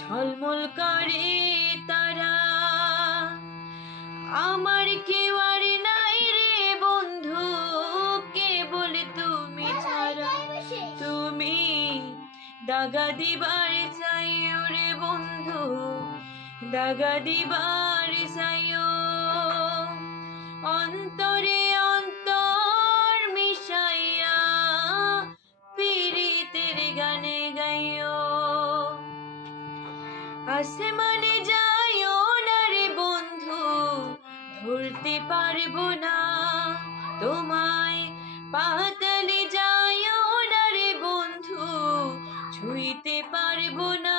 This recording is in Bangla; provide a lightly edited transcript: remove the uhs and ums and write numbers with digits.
ঝলমল করে তারা। আমার কেউ আর নাই রে বন্ধু, কেবল তুমি ছাড়া। তুমি দাগা দিবার চাইও রে বন্ধু, দাগা দিবার চাইও। অন্তরে অন্তর মিশাইয়া পীড়িতের গানে গাইও। আসমানে যাইও না রে বন্ধু, ধরতে পারবো না তোমায়। পাতালে যাইও না রে বন্ধু, ছুঁইতে পারবো না।